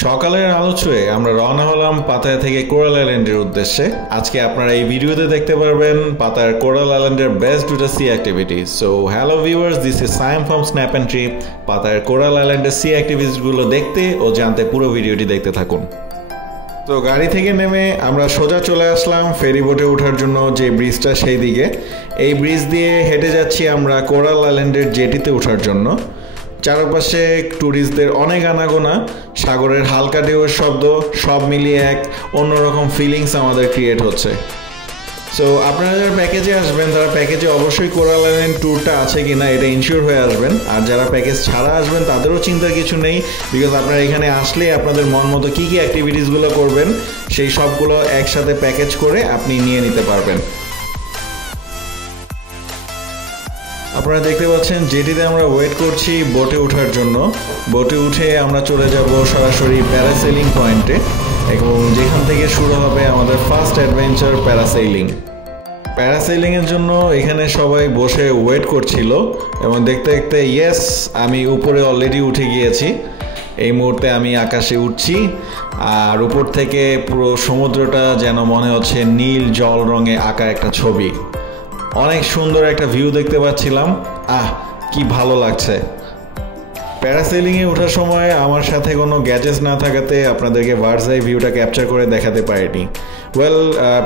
সকালের আলো ছুঁয়ে আমরা রওনা হলাম পাতায়া থেকে কোরাল আইল্যান্ডের উদ্দেশ্যে। আজকে আপনারা এই ভিডিওতে দেখতে পারবেন পাতায়ার কোরাল আইল্যান্ডের বেস্ট দুটো sea activities. So hello viewers, this is Saim from Snap and Trip. পাতায়ার কোরাল আইল্যান্ডের সি অ্যাক্টিভিটিসগুলো দেখতে ও জানতে পুরো ভিডিওটি দেখতে থাকুন। তো গাড়ি থেকে নেমে আমরা সোজা চলে আসলাম ফেরি বোটে ওঠার জন্য, যে ব্রিজটা সেই দিকে। এই ব্রিজ দিয়ে হেঁটে যাচ্ছি আমরা কোরাল আইল্যান্ডের জেটিতে ওঠার জন্য। চারপাশে ট্যুরিস্টদের অনেক আনাগোনা, সাগরের হালকা ঢেউয়ের শব্দ, সব মিলিয়ে এক অন্যরকম ফিলিংস আমাদের ক্রিয়েট হচ্ছে। সো আপনারা যারা প্যাকেজে আসবেন তারা প্যাকেজে অবশ্যই কোরাল আইল্যান্ড ট্যুরটা আছে কিনা এটা ইনশিওর হয়ে আসবেন। আর যারা প্যাকেজ ছাড়া আসবেন তাদেরও চিন্তার কিছু নেই, বিকজ আপনারা এখানে আসলে আপনাদের মন মতো কী কী অ্যাক্টিভিটিসগুলো করবেন সেই সবগুলো একসাথে প্যাকেজ করে আপনি নিয়ে নিতে পারবেন। আপনারা দেখতে পাচ্ছেন জেটিতে আমরা ওয়েট করছি বোটে ওঠার জন্য। বোটে উঠে আমরা চলে যাব সরাসরি প্যারাসেলিং পয়েন্টে, এবং যেখান থেকে শুরু হবে আমাদের ফার্স্ট অ্যাডভেঞ্চার প্যারাসেলিং। প্যারাসেলিংয়ের জন্য এখানে সবাই বসে ওয়েট করছিল, এবং দেখতে দেখতে ইয়েস, আমি উপরে অলরেডি উঠে গিয়েছি। এই মুহূর্তে আমি আকাশে উঠছি, আর উপর থেকে পুরো সমুদ্রটা যেন মনে হচ্ছে নীল জল রঙে আঁকা একটা ছবি। অনেক সুন্দর একটা ভিউ দেখতে পাচ্ছিলাম। কি ভালো লাগছে। প্যারাসেলিংয়ে ওঠার সময় আমার সাথে কোনো গ্যাজেটস না থাকাতে আপনাদেরকে বার্ডস আই ভিউটা ক্যাপচার করে দেখাতে পারিনি।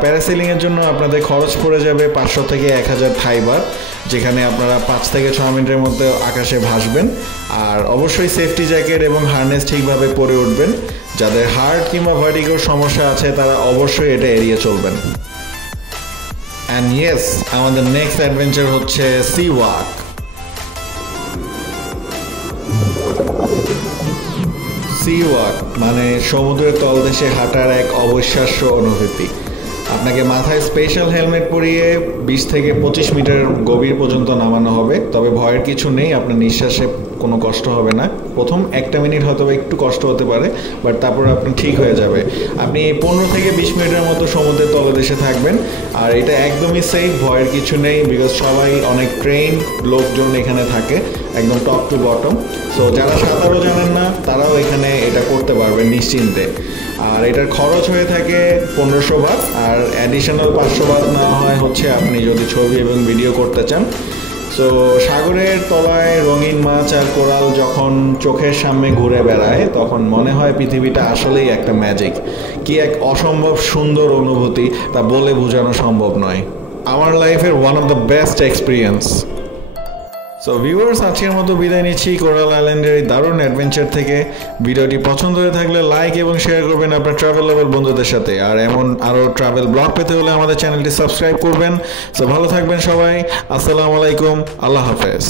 প্যারাসেলিংয়ের জন্য আপনাদের খরচ পড়ে যাবে 500 থেকে 1000 থাই বাত, যেখানে আপনারা 5 থেকে 6 মিনিটের মধ্যে আকাশে ভাসবেন। আর অবশ্যই সেফটি জ্যাকেট এবং হার্নেস ঠিকভাবে পরে উঠবেন। যাদের হার্ট কিংবা ভার্টিগোর সমস্যা আছে তারা অবশ্যই এটা এড়িয়ে চলবেন। অ্যান্ড ইয়েস, আমাদের নেক্সট অ্যাডভেঞ্চার হচ্ছে সি ওয়াক। সি ওয়াক মানে সমুদ্রের তলদেশে হাঁটার এক অবিশ্বাস্য অনুভূতি। আপনাকে মাথায় স্পেশাল হেলমেট পরিয়ে 20 থেকে 25 মিটার গভীর পর্যন্ত নামানো হবে। তবে ভয়ের কিছু নেই, আপনার নিঃশ্বাসে কোনো কষ্ট হবে না। প্রথম 1 মিনিট হয়তো একটু কষ্ট হতে পারে, বাট তারপর আপনি ঠিক হয়ে যাবে। আপনি 15 থেকে 20 মিনিটের মতো সমুদ্রের তলদেশে থাকবেন। আর এটা একদমই সেফ, ভয়ের কিছু নেই, বিকজ সবাই অনেক ট্রেন লোকজন এখানে থাকে একদম টপ টু বটম। সো যারা সাঁতারও জানেন না তারাও এখানে এটা করতে পারবেন নিশ্চিন্তে। আর এটার খরচ হয়ে থাকে 1500 বাত, আর অ্যাডিশনাল 500 বাত নেওয়া হয় হচ্ছে আপনি যদি ছবি এবং ভিডিও করতে চান। সো সাগরের তলায় রঙিন মাছ আর কোরাল যখন চোখের সামনে ঘুরে বেড়ায় তখন মনে হয় পৃথিবীটা আসলেই একটা ম্যাজিক। কি এক অসম্ভব সুন্দর অনুভূতি, তা বলে বোঝানো সম্ভব নয়। আমার লাইফের one of the best experience. So viewers, আজকের মতো বিদায় নিচ্ছি কোরাল আইল্যান্ডের এই দারুণ অ্যাডভেঞ্চার থেকে। ভিডিওটি পছন্দ হয়ে থাকলে লাইক এবং শেয়ার করবেন আপনার ট্রাভেল লাভার বন্ধুদের সাথে। আর এমন আরও ট্রাভেল ব্লগ পেতে হলে আমাদের চ্যানেলটি সাবস্ক্রাইব করবেন। সো ভালো থাকবেন সবাই। আসসালামু আলাইকুম, আল্লাহ হাফেজ।